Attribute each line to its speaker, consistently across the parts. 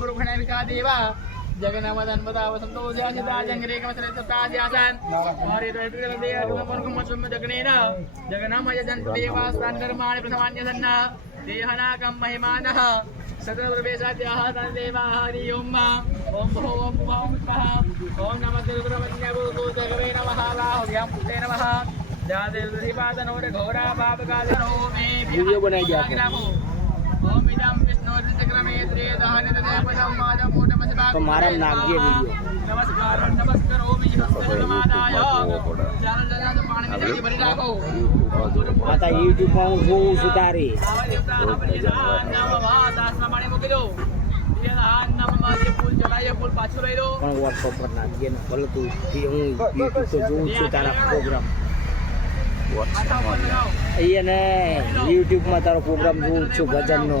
Speaker 1: ब्रुभणविका देवा जगन्नामदन्वदावसन्तोषाजिताजङ्ग्रेकमसरसताजासान् जगनेन जगन्नामयजन्देवास्तान् कर्माणि प्रथमान्यसन्न देहनाकं महिमानः सतप्रवेशाद्याः देवा हरि ओम् ओम भो ॐ ॐ विद्मः ओम नमः दुर्ब्रह्मण्यभूतगवे नमः बाहुभ्यां पुटे नमः जातिर्दधिपादनोर्घोरा पापकादनो मे
Speaker 2: वीडियो बनाई गया
Speaker 1: ओम इदं તો પાણી ની જગ્યા ભરી રાખો
Speaker 2: માતા યુટ્યુબમાં હું જોઉં છું તારી.
Speaker 1: પાણી
Speaker 2: વોટ્સઅપ પર નાખીએ ને. ભલે તું હું યુટ્યુબ તો જોઉં છું તારા પ્રોગ્રામ અહીંયા ને યુટ્યુબમાં તારો પ્રોગ્રામ જોઉં છું ભજનનો.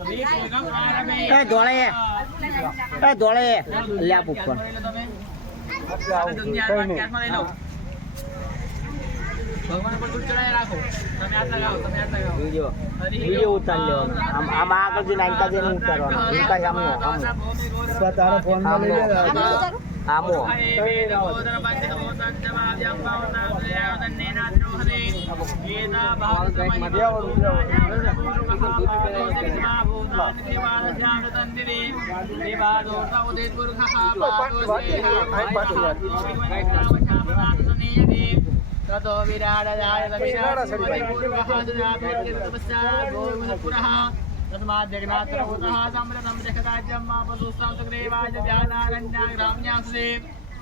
Speaker 2: એ ધોળે. એ ધોળે. લ્યાપ ઉપર.
Speaker 1: ભગવાન પર ફૂલ ચડાવી રાખો તમે હાથ લગાવો તમે હાથ લગાવો
Speaker 2: વીડિયો વીડિયો ઉતાર લેવાનો આમ આમ આગળ જઈને આંકા જઈને ઉતારવાનો એકા આમનો આમનો
Speaker 3: તારો ફોનમાં લઈ લે
Speaker 2: આમો
Speaker 1: ततो विराडदाय पुरः जगदाज्यं मा पशुस्तां सुग्रीवाय जानारण्या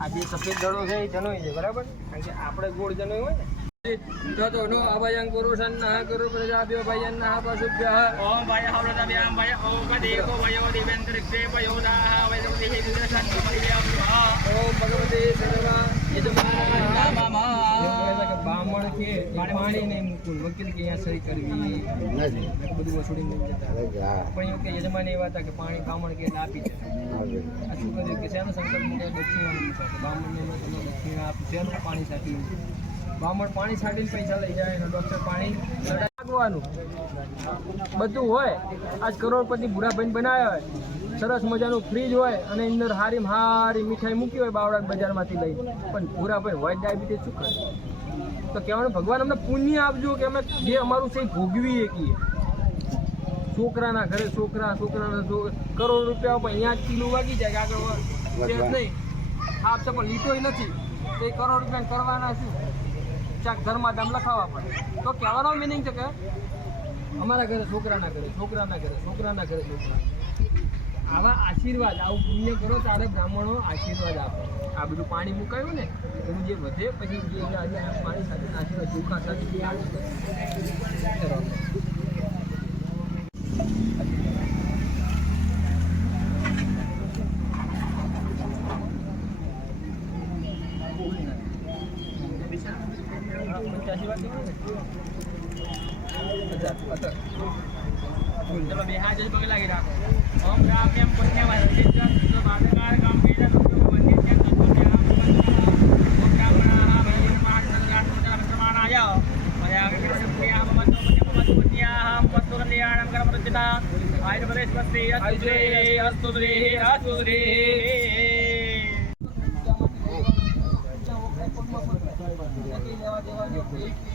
Speaker 2: આ જે સફેદ દડો છે એ જનોઈ છે બરાબર કારણ કે આપણે ગોળ જનોઈ હોય ને
Speaker 1: તતો નો અભયં કુરુ સન્નઃ કુરુ પ્રજાભ્યો ભયન્નઃ પશુભ્યઃ ઓમ ભય હવૃતભ્યામ ભય ઓગદેકો ભયો દિવેન્દ્રિક્ષે ભયોદાહ વૈદવતિઃ વિદર્શન ઓમ ભગવતે સર્વા
Speaker 2: કે પાણી ને મૂકવું વકીલ કે અહીંયા સહી કરવી બધું વસૂડી નહીં જતા પણ એવું હતા કે પાણી બામણ કે આપી છે આ શું કર્યું કે શેનો પાણી સાટ્યું બામણ પાણી છાંટીને પૈસા લઈ જાય અને ડૉક્ટર પાણી લાગવાનું બધું હોય. આજ કરોડપતિ ભૂરાભાઈ બનાવ્યા હોય. સરસ મજાનું ફ્રીજ હોય અને અંદર હારી હારી મીઠાઈ મૂકી હોય બાવડા બજારમાંથી લઈ પણ ભૂરાભાઈ હોય ડાયાબિટીસ શું કરે? તો કહેવાનું ભગવાન અમને પુણ્ય આપજો કે અમે જે અમારું છે એ ભોગવી શકીએ છોકરાના ઘરે છોકરા છોકરાના કરોડ રૂપિયા પણ અહીંયા જ કિલો વાગી જાય આગળ નહીં. આપશે પણ લીધો નથી. તો એ કરોડ રૂપિયા કરવાના શું? ચાક ઘરમાં દામ લખાવવા પડે. તો કહેવાનો મિનિંગ છે કે અમારા ઘરે છોકરાના ઘરે છોકરાના ઘરે છોકરાના ઘરે છોકરા. આવા આશીર્વાદ, આવું પુણ્ય કરો ત્યારે બ્રાહ્મણો આશીર્વાદ આપે. આ બધું પાણી મુકાયું ને, એનું જે વધે પછી જે પાણી સાથે આશીર્વાદ, ચોખા સાથે જે ચલો
Speaker 1: બે હા જજ પગે લાગી રાખો ઓમ રામ એમ કોઈને વાત છે તો બાદકાર કામ પેલા લોકો બની છે તો તો આ મોટા બના હા ભાઈ પાક સંગાટ મોટા પ્રમાણ આયા અને આ કે છે આ મત મત મત બનિયા હા મત કલ્યાણમ કરમ રચતા આયુ પ્રદેશ મસ્તે અસ્તુરે અસ્તુરે અસ્તુરે લેવા
Speaker 2: દેવાની